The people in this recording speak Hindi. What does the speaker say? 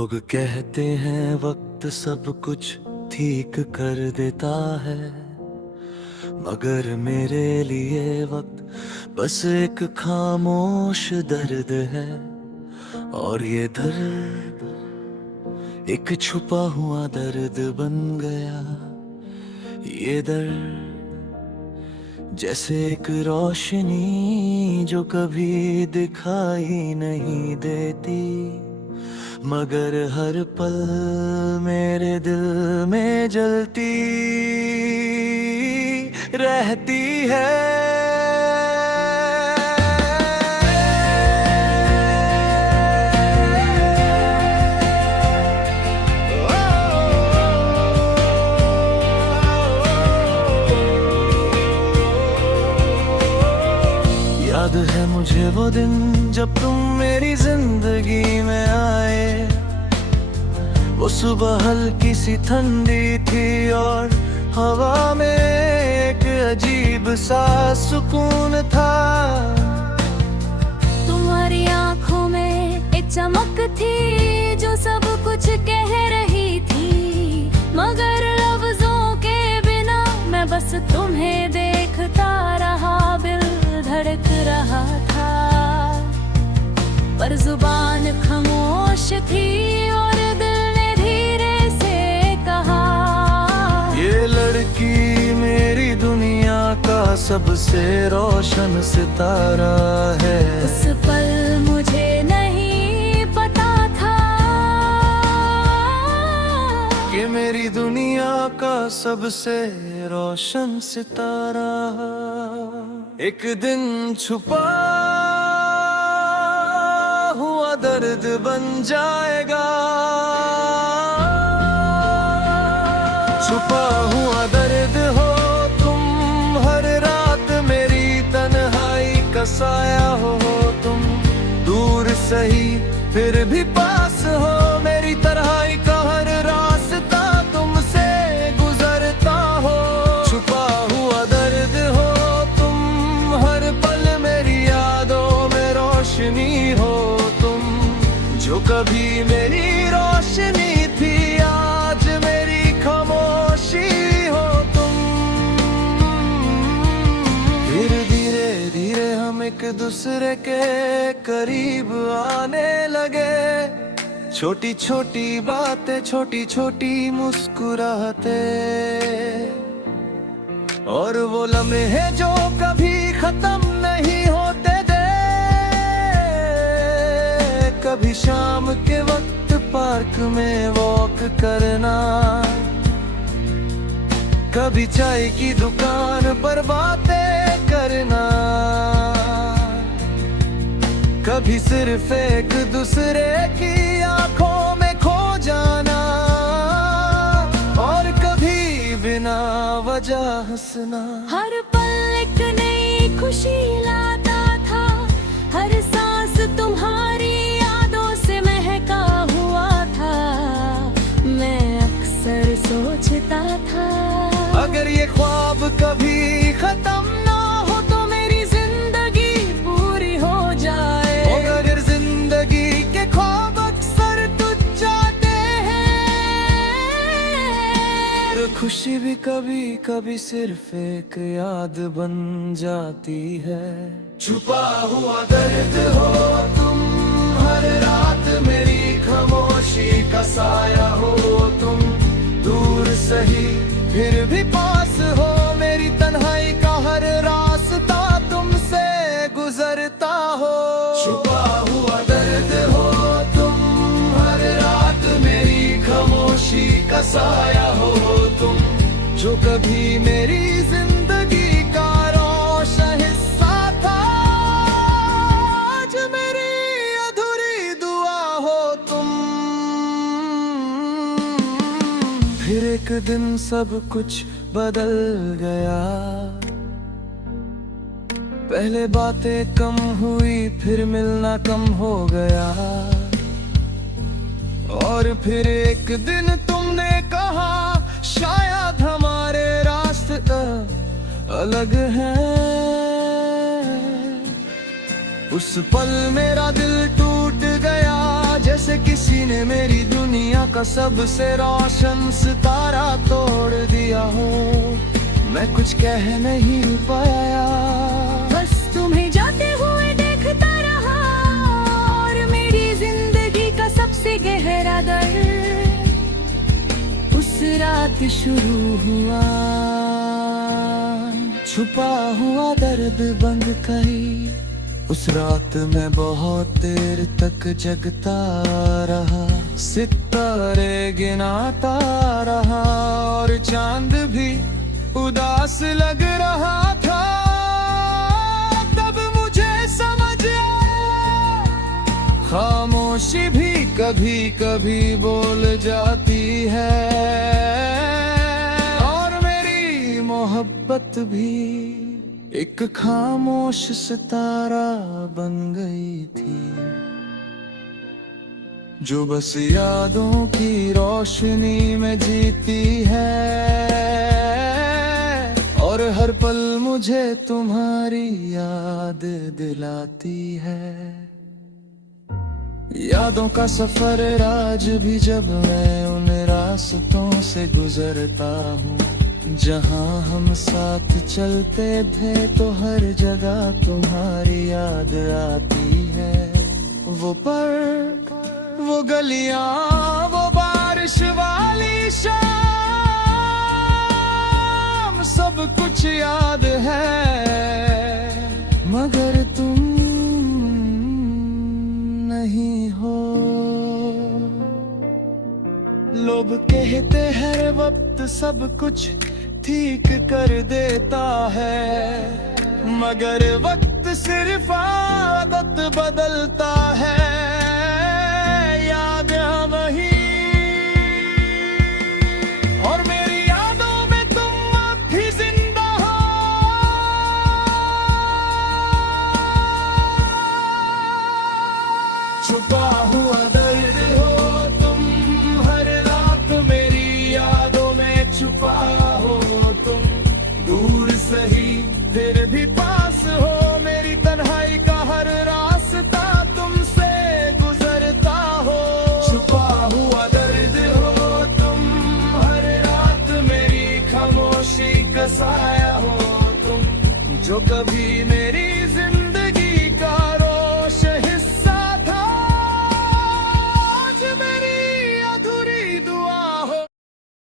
लोग कहते हैं वक्त सब कुछ ठीक कर देता है, मगर मेरे लिए वक्त बस एक खामोश दर्द है। और ये दर्द एक छुपा हुआ दर्द बन गया। ये दर्द जैसे एक रोशनी जो कभी दिखाई नहीं देती, मगर हर पल मेरे दिल में जलती रहती है। याद है मुझे वो दिन जब तुम मेरी जिंदगी में आए। वो सुबह हल्की सी ठंडी थी और हवा में एक अजीब सा सुकून था। तुम्हारी आंखों में एक चमक थी जो सब कुछ कह रही थी, मगर लफ्जों के बिना मैं बस तुम्हें देखता रहा। धड़क रहा था पर जुबान खामोश थी और दिल ने धीरे से कहा, ये लड़की मेरी दुनिया का सबसे रोशन सितारा है। उस पल मुझे नहीं पता था कि मेरी दुनिया का सबसे रोशन सितारा एक दिन छुपा हुआ दर्द बन जाएगा। छुपा हुआ दर्द हो तुम, हर रात मेरी तन्हाई का साया हो तुम। दूर सही फिर भी पास हो, मेरी तन्हाई का हर रास्ता तुमसे गुजरता हो। छुपा हुआ दर्द हो तुम, हर पल मेरी यादों में रोशनी हो तुम। जो कभी मेरी रोशनी थी आज मेरी खामोशी हो तुम। फिर धीरे धीरे हम एक दूसरे के करीब आने लगे। छोटी छोटी बातें, छोटी छोटी मुस्कुराते, और वो लम्हे जो कभी खत्म नहीं होते थे। कभी शाम के वक्त पार्क में वॉक करना, कभी चाय की दुकान पर बातें करना, कभी सिर्फ एक दूसरे की आंखों में खो जाना, और कभी बिना वजह हंसना। हर पल एक नई खुशी लाता था, हर सांस तुम्हारी यादों से महका हुआ था। मैं अक्सर सोचता था अगर ये ख्वाब कभी खत्म ना हो तो मेरी जिंदगी पूरी हो जाए। अगर जिंदगी के ख्वाब अक्सर टूट जाते हैं, तो खुशी भी कभी कभी सिर्फ एक याद बन जाती है। छुपा हुआ दर्द हो तुम, हर रात मेरी खामोशी का साया हो तुम। दूर सही फिर भी पास हो, मेरी तन्हाई का हर रास्ता तुमसे गुजरता हो। छुपा हुआ दर्द हो तुम, हर रात मेरी खामोशी का साया हो तुम। जो कभी मेरी जिंदगी का रोशन हिस्सा था, आज मेरी अधूरी दुआ हो तुम। फिर एक दिन सब कुछ बदल गया। पहले बातें कम हुई, फिर मिलना कम हो गया। और फिर एक दिन तुमने कहा शायद हमारे रास्ते अलग हैं। उस पल मेरा दिल टूट गया, जैसे किसी ने मेरी दुनिया का सबसे रोशन सितारा तोड़ दिया हो। मैं कुछ कह नहीं पाया, बस तुम्हें जाते हुए देखता रहा, और मेरी जिंदगी का सबसे गहरा दर्द उस रात शुरू हुआ। छुपा हुआ दर्द बंद करी, उस रात मैं बहुत देर तक जगता रहा, सितारे गिनाता रहा, और चांद भी उदास लग रहा था। तब मुझे समझ आया, खामोशी भी कभी कभी बोल जाती है, और मेरी मोहब्बत भी एक खामोश सितारा बन गई थी, जो बस यादों की रोशनी में जीती है, और हर पल मुझे तुम्हारी याद दिलाती है। यादों का सफर आज भी जब मैं उन रास्तों से गुजरता हूँ, जहाँ हम साथ चलते थे, तो हर जगह तुम्हारी याद आती है। वो पर वो गलियां, वो बारिश वाली शाम, सब कुछ याद है, मगर तुम नहीं हो। लोग कहते हर वक्त सब कुछ ठीक कर देता है, मगर वक्त सिर्फ आदत बदलता है। याद वही, और मेरी यादों में तुम अब भी जिंदा हो। छुपा हुआ दर्द हो तुम, हर रात मेरी यादों में छुपा हो तुम। दूर सही फिर भी पास हो, मेरी तन्हाई का हर रास्ता तुमसे गुजरता हो। छुपा हुआ दर्द हो तुम, हर रात मेरी खामोशी का साया हो तुम, जो कभी